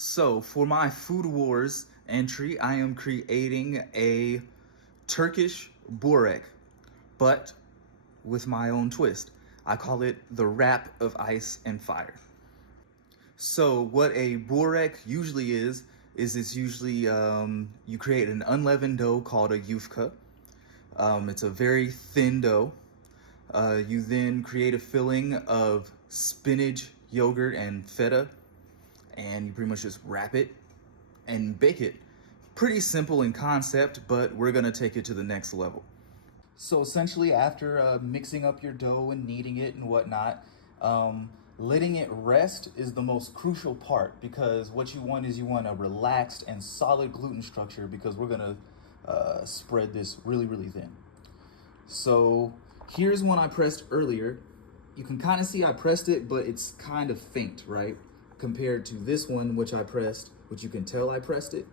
So for my Food Wars entry, I am creating a Turkish burek, but with my own twist. I call it the wrap of ice and fire. So what a burek usually is it's usually you create an unleavened dough called a yufka. It's a very thin dough. You then create a filling of spinach, yogurt, and feta, and you pretty much just wrap it and bake it. Pretty simple in concept, but we're gonna take it to the next level. So essentially, after mixing up your dough and kneading it and whatnot, letting it rest is the most crucial part, because what you want is you want a relaxed and solid gluten structure, because we're gonna spread this really, really thin. So here's one I pressed earlier. You can kind of see I pressed it, but it's kind of faint, right? Compared to this one, which I pressed, which you can tell I pressed it.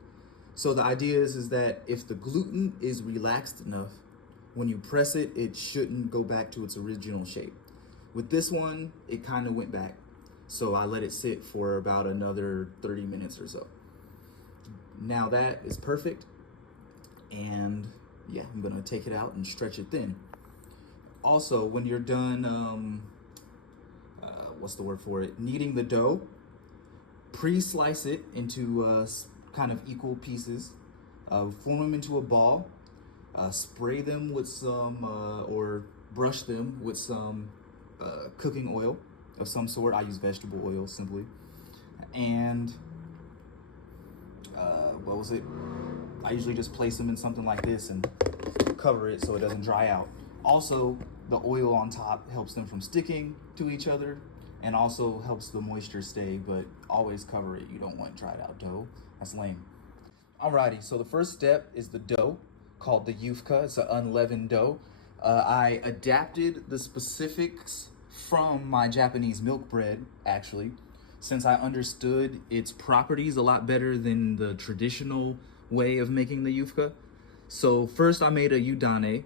So the idea is that if the gluten is relaxed enough, when you press it, it shouldn't go back to its original shape. With this one, it kind of went back. So I let it sit for about another 30 minutes or so. Now that is perfect. And yeah, I'm gonna take it out and stretch it thin. Also, when you're done, what's the word for it? Kneading the dough, pre-slice it into kind of equal pieces, form them into a ball, spray them with some, or brush them with some cooking oil of some sort. I use vegetable oil simply. And what was it? I usually just place them in something like this and cover it so it doesn't dry out. Also, the oil on top helps them from sticking to each other and also helps the moisture stay, but always cover it. You don't want dried out dough. That's lame. Alrighty, so the first step is the dough, called the yufka. It's an unleavened dough. I adapted the specifics from my Japanese milk bread, actually, since I understood its properties a lot better than the traditional way of making the yufka. So first I made a udane.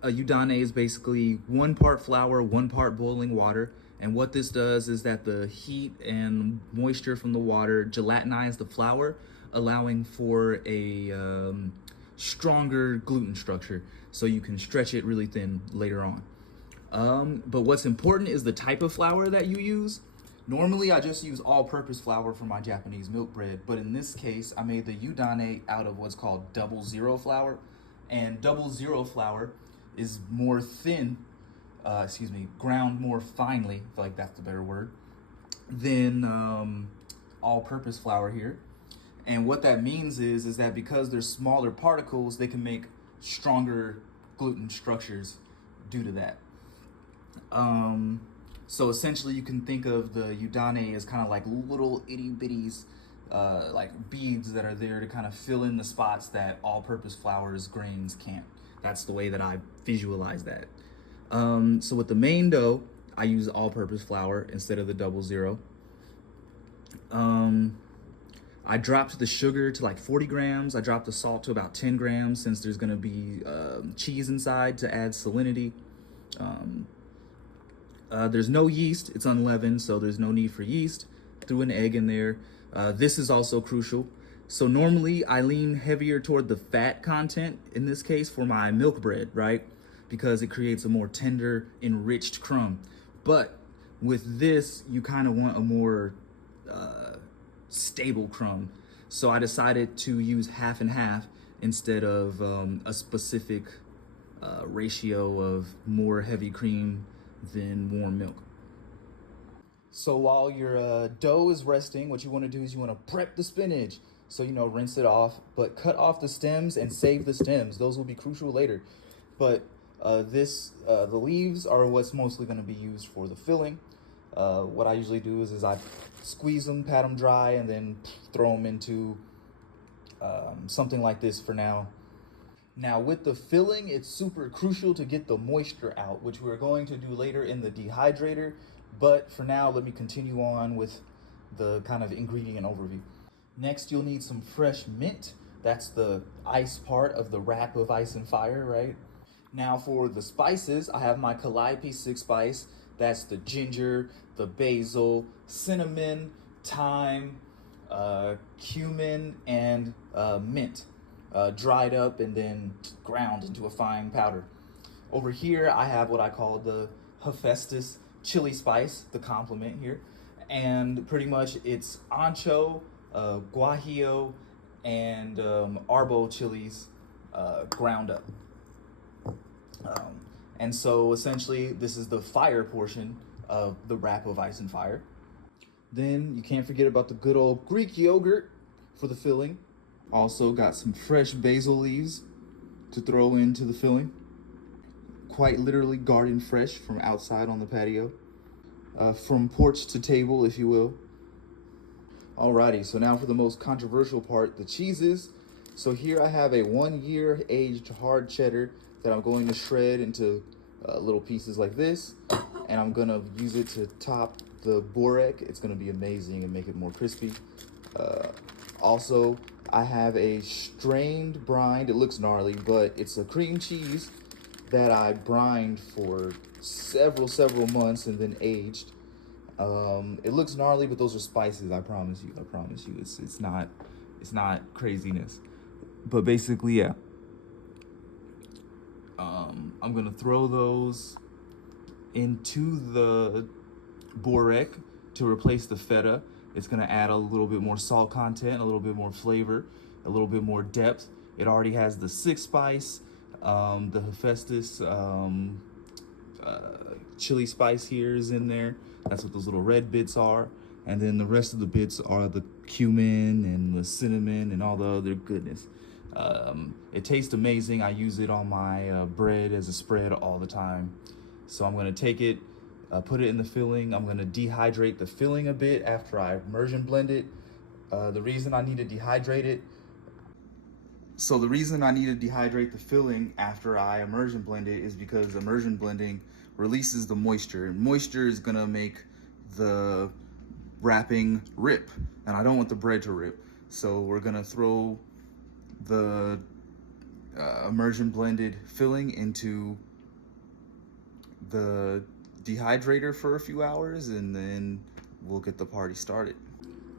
A udane is basically 1 part flour, 1 part boiling water. And what this does is that the heat and moisture from the water gelatinize the flour, allowing for a stronger gluten structure, so you can stretch it really thin later on. But what's important is the type of flour that you use. Normally, I just use all-purpose flour for my Japanese milk bread, but in this case, I made the udane out of what's called 00 flour, and 00 flour is more thin, ground more finely, I feel like that's the better word, than all-purpose flour here. And what that means is that because there's smaller particles, they can make stronger gluten structures due to that. So essentially, you can think of the udane as kind of like little itty bitties, like beads that are there to kind of fill in the spots that all-purpose flour's grains can't. That's the way that I visualize that. So with the main dough, I use all-purpose flour instead of the 00. I dropped the sugar to like 40 grams. I dropped the salt to about 10 grams since there's gonna be cheese inside to add salinity. There's no yeast, it's unleavened, so there's no need for yeast. Threw an egg in there. This is also crucial. So normally I lean heavier toward the fat content in this case for my milk bread, right? Because it creates a more tender, enriched crumb. But with this, you kind of want a more stable crumb. So I decided to use half and half instead of a specific ratio of more heavy cream than warm milk. So while your dough is resting, what you want to do is you want to prep the spinach. So, rinse it off, but cut off the stems and save the stems. Those will be crucial later. But the leaves are what's mostly going to be used for the filling. What I usually do is I squeeze them, pat them dry, and then throw them into something like this for now. Now with the filling, it's super crucial to get the moisture out, which we're going to do later in the dehydrator. But for now, let me continue on with the kind of ingredient overview. Next, you'll need some fresh mint. That's the ice part of the wrap of ice and fire, right? Now for the spices, I have my Calliope 6 spice. That's the ginger, the basil, cinnamon, thyme, cumin, and mint, dried up and then ground into a fine powder. Over here, I have what I call the Hephaestus chili spice, the complement here. And pretty much it's ancho, guajillo, and arbo chilies ground up. Um, and so essentially, this is the fire portion of the wrap of Ice and Fire. Then you can't forget about the good old Greek yogurt for the filling. Also got some fresh basil leaves to throw into the filling. Quite literally garden fresh from outside on the patio. From porch to table, if you will. Alrighty, so now for the most controversial part, the cheeses. So here I have a 1 year aged hard cheddar that I'm going to shred into little pieces like this. And I'm gonna use it to top the burek. It's gonna be amazing and make it more crispy. Also, I have a strained brined, it looks gnarly, but it's a cream cheese that I brined for several months and then aged. It looks gnarly, but those are spices. I promise you. It's not craziness. But basically, yeah. I'm gonna throw those into the burek to replace the feta. It's gonna add a little bit more salt content, a little bit more flavor, a little bit more depth. It already has the six spice, the Hephaestus chili spice here is in there. That's what those little red bits are. And then the rest of the bits are the cumin and the cinnamon and all the other goodness. It tastes amazing. I use it on my bread as a spread all the time. So I'm gonna take it, put it in the filling. I'm gonna dehydrate the filling a bit after I immersion blend it. The reason I need to dehydrate it, the filling after I immersion blend it is because immersion blending releases the moisture, and moisture is gonna make the wrapping rip, and I don't want the bread to rip. So we're gonna throw the immersion blended filling into the dehydrator for a few hours, and then we'll get the party started.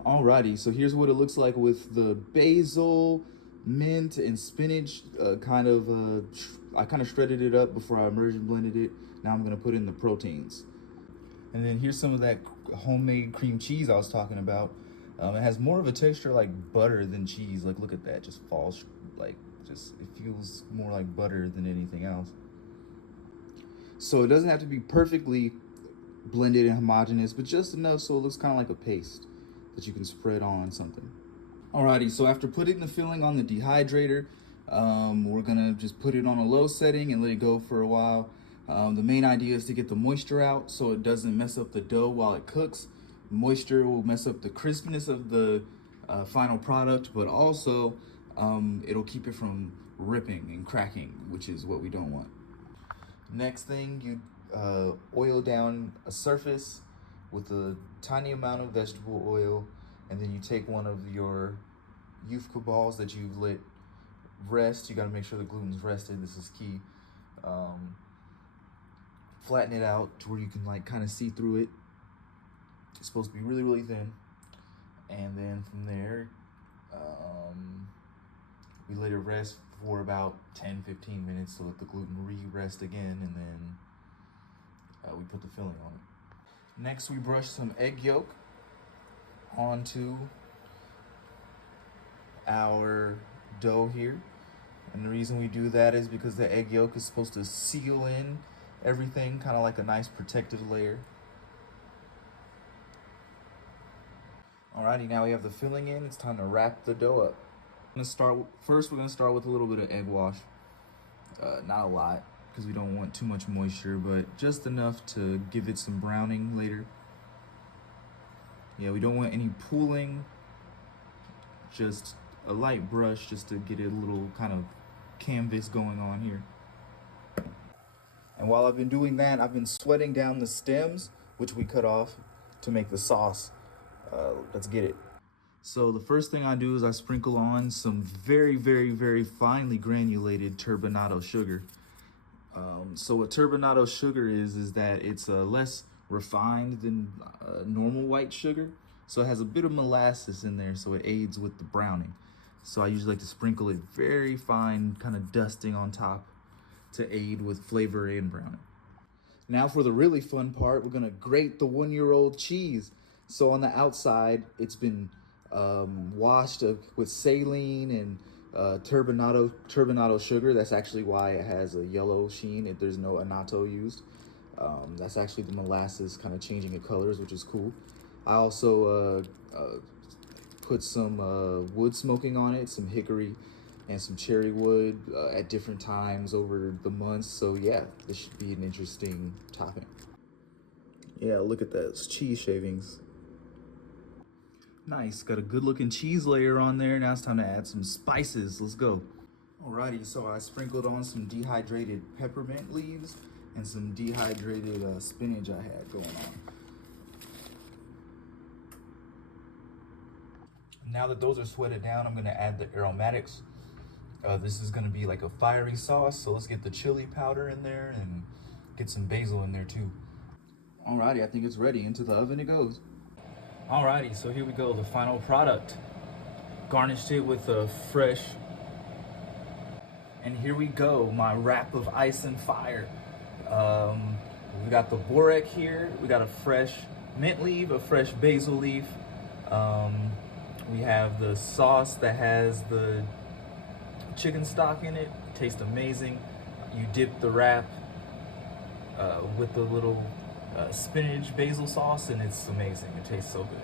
Alrighty, so here's what it looks like with the basil, mint, and spinach. I kind of shredded it up before I immersion blended it. Now I'm gonna put in the proteins. And then here's some of that homemade cream cheese I was talking about. It has more of a texture like butter than cheese. Like, look at that, just falls, like, it feels more like butter than anything else. So it doesn't have to be perfectly blended and homogeneous, but just enough so it looks kind of like a paste that you can spread on something. Alrighty, so after putting the filling on the dehydrator, we're gonna just put it on a low setting and let it go for a while. The main idea is to get the moisture out so it doesn't mess up the dough while it cooks. Moisture will mess up the crispness of the final product, but also it'll keep it from ripping and cracking, which is what we don't want. Next thing, you oil down a surface with a tiny amount of vegetable oil, and then you take one of your Yufka balls that you've let rest. You gotta make sure the gluten's rested, this is key. Flatten it out to where you can like kind of see through it. It's supposed to be really, really thin. And then from there, we let it rest for about 10-15 minutes to let the gluten re-rest again, and then we put the filling on it. Next, we brush some egg yolk onto our dough here. And the reason we do that is because the egg yolk is supposed to seal in everything, kind of like a nice protective layer. Alrighty, now we have the filling in. It's time to wrap the dough up. We're gonna start with a little bit of egg wash. Not a lot, because we don't want too much moisture, but just enough to give it some browning later. Yeah, we don't want any pooling. Just a light brush just to get a little kind of canvas going on here. And while I've been doing that, I've been sweating down the stems, which we cut off to make the sauce. Let's get it. So the first thing I do is I sprinkle on some very, very, very finely granulated turbinado sugar. So what turbinado sugar is that it's less refined than normal white sugar. So it has a bit of molasses in there, so it aids with the browning. So I usually like to sprinkle it very fine, kind of dusting on top to aid with flavor and browning. Now for the really fun part, we're gonna grate the 1-year-old cheese. So on the outside, it's been washed with saline and turbinado sugar. That's actually why it has a yellow sheen. There's no annatto used. That's actually the molasses kind of changing its colors, which is cool. I also put some wood smoking on it, some hickory and some cherry wood at different times over the months. So yeah, this should be an interesting topping. Yeah, look at those cheese shavings. Nice, got a good looking cheese layer on there. Now it's time to add some spices. Let's go. Alrighty, so I sprinkled on some dehydrated peppermint leaves and some dehydrated spinach I had going on. Now that those are sweated down, I'm gonna add the aromatics. This is gonna be like a fiery sauce, so let's get the chili powder in there and get some basil in there too. Alrighty, I think it's ready. Into the oven it goes. Alrighty, so here we go, the final product. Garnished it with a fresh, and here we go, my wrap of ice and fire. We got the burek here, we got a fresh mint leaf, a fresh basil leaf. We have the sauce that has the chicken stock in it. Tastes amazing. You dip the wrap with the little spinach basil sauce, and it's amazing. It tastes so good.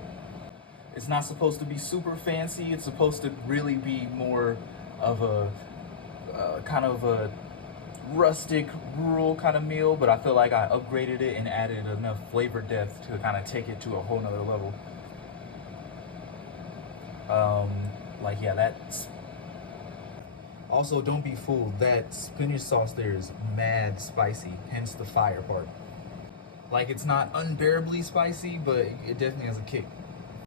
It's not supposed to be super fancy. It's supposed to really be more of a kind of a rustic, rural kind of meal, but I feel like I upgraded it and added enough flavor depth to kind of take it to a whole nother level. Like, yeah, that's also, don't be fooled, that spinach sauce there is mad spicy, hence the fire part. Like, it's not unbearably spicy, but it definitely has a kick.